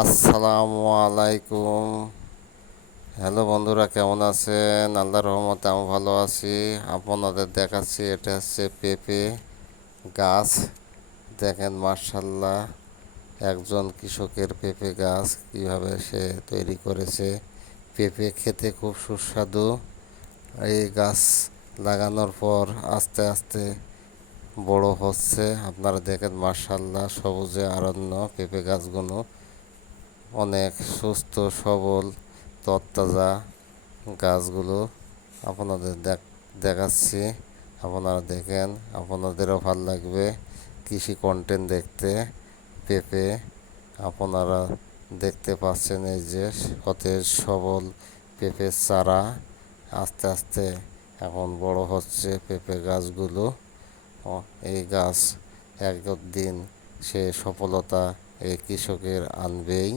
আসসালামু আলাইকুম। হ্যালো বন্ধুরা, কেমন আছেন? আল্লাহর রহমতে আমি ভালো আছি। আপনাদের দেখাচ্ছি, এটা হচ্ছে পেঁপে গাছ। দেখেন মাশাল্লাহ, একজন কৃষকের পেঁপে গাছ কিভাবে সে তৈরি করেছে। পেঁপে খেতে খুব সুস্বাদু। এই গাছ লাগানোর পর আস্তে আস্তে বড় হচ্ছে। আপনারা দেখেন মাশাল্লাহ, সবুজে আরণ্য পেঁপে গাছগুলো অনেক সুস্থ সবল তরতাজা গাছগুলো আপনাদের দেখাচ্ছি। আপনারা দেখেন, আপনাদেরও ভাল লাগবে কৃষি কন্টেন্ট দেখতে। পেঁপে আপনারা দেখতে পাচ্ছেন, এই যে সতেজ সবল পেঁপের চারা আস্তে আস্তে এখন বড় হচ্ছে পেঁপে গাছগুলো। এই গাছ একদিন সে সফলতা এই কৃষকের আনবেই।